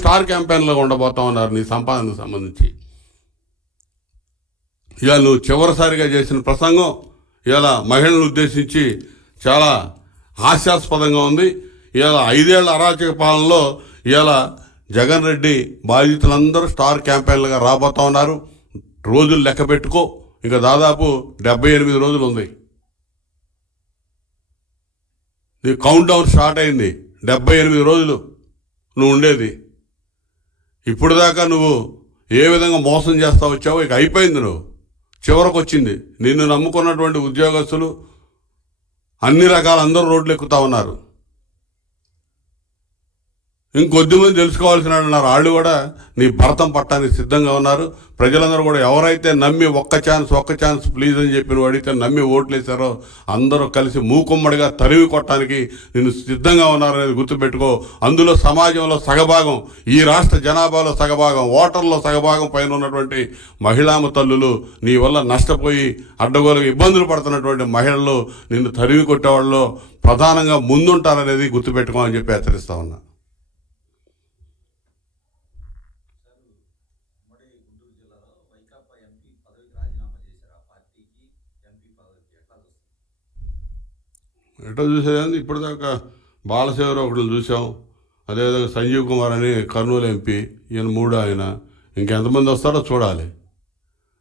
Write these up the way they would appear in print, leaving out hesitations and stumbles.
Star క్యాంపెయిన్లో ఉండబోతా ఉన్నారు నీ సంపాదనకు సంబంధించి. ఇవాళ నువ్వు చివరిసారిగా చేసిన ప్రసంగం ఇవాళ మహిళలను ఉద్దేశించి చాలా హాస్యాస్పదంగా ఉంది. ఇవాళ 5 ఏళ్ల అరాచక పాలనలో ఇవాళ జగన్ రెడ్డి బాధితులందరూ స్టార్ క్యాంపెయిన్లుగా రాబోతా ఉన్నారు. రోజులు లెక్క పెట్టుకో, ఇంకా దాదాపు 78 రోజులు ఉంది. నీ కౌంట్ డౌన్ స్టార్ట్ అయింది. 78 రోజులు నువ్వు ఉండేది. ఇప్పుడు దాకా నువ్వు ఏ విధంగా మోసం చేస్తా వచ్చావో ఇక అయిపోయింది. నువ్వు చివరకు వచ్చింది. నిన్ను నమ్ముకున్నటువంటి ఉద్యోగస్తులు అన్ని రకాల అందరూ రోడ్లు ఎక్కుతా ఉన్నారు. ఇంకొద్దిమంది తెలుసుకోవాల్సిన ఉన్నారు. వాళ్ళు కూడా నీ భరతం పట్టడానికి సిద్ధంగా ఉన్నారు. ప్రజలందరూ కూడా ఎవరైతే నమ్మి ఒక్క ఛాన్స్ ప్లీజ్ అని చెప్పిన వాడితే నమ్మి ఓట్లేశారో అందరూ కలిసి మూకుమ్మడిగా తరివి కొట్టడానికి నేను సిద్ధంగా ఉన్నారనేది గుర్తుపెట్టుకో. అందులో సమాజంలో సగభాగం, ఈ రాష్ట్ర జనాభాలో సగభాగం, ఓటర్లో సగభాగం పైన ఉన్నటువంటి మహిళామ తల్లులు నీ వల్ల నష్టపోయి అడ్డగోలుగా ఇబ్బందులు పడుతున్నటువంటి మహిళలు నిన్ను తరివి కొట్టేవాళ్ళు ప్రధానంగా ముందుంటారనేది గుర్తుపెట్టుకో అని చెప్పి హెచ్చరిస్తా ఉన్నా. ఎటో చూసేది ఇప్పటిదాకా బాలశేవర్ ఒకళ్ళు చూసాం. అదేవిధంగా సంజీవ్ కుమార్ అని కర్నూలు ఎంపీ, ఈయన 3 ఆయన. ఇంకెంతమంది వస్తారో చూడాలి.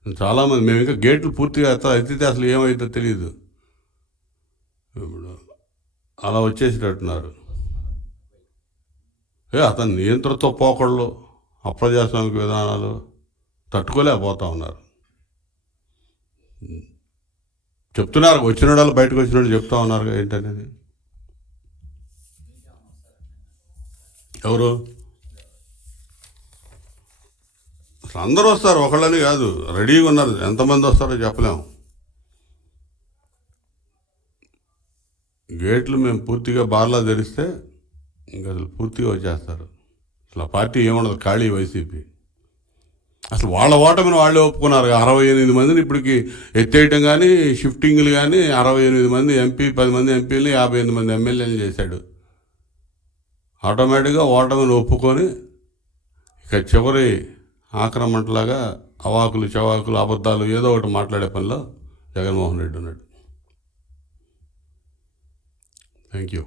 చాలామంది మేము ఇంకా గేట్లు పూర్తిగా ఎత్తితే అసలు ఏమైందో తెలియదు. ఇప్పుడు అలా వచ్చేసేటట్టున్నారు. అతని నియంత్రణతో పోకళ్ళు, అప్రజాస్వామిక విధానాలు తట్టుకోలేకపోతా ఉన్నారు. చెప్తున్నారు, వచ్చిన వాళ్ళు బయటకు వచ్చిన వాళ్ళు చెప్తా ఉన్నారు ఏంటనేది. ఎవరు అసలు అందరూ వస్తారు, ఒకళ్ళని కాదు, రెడీగా ఉన్నారు. ఎంతమంది వస్తారో చెప్పలేము. గేట్లు మేము పూర్తిగా బార్లా తెరిస్తే ఇంకా అసలు పూర్తిగా వచ్చేస్తారు. అసలు ఆ పార్టీ ఏముండదు, ఖాళీ వైసీపీ. అసలు వాళ్ళ ఓటమిని వాళ్ళే ఒప్పుకున్నారు. 68 మందిని ఇప్పటికి ఎత్తేయటం కానీ, షిఫ్టింగ్లు కానీ, 68 మంది ఎంపీ, 10 మంది ఎంపీలని, 58 మంది ఎమ్మెల్యేలు చేశాడు. ఆటోమేటిక్గా ఓటమిని ఒప్పుకొని ఇక చివరి ఆక్రమణలాగా అవాకులు చవాకులు అబద్ధాలు ఏదో ఒకటి మాట్లాడే పనిలో జగన్మోహన్ రెడ్డి ఉన్నాడు. Thank you.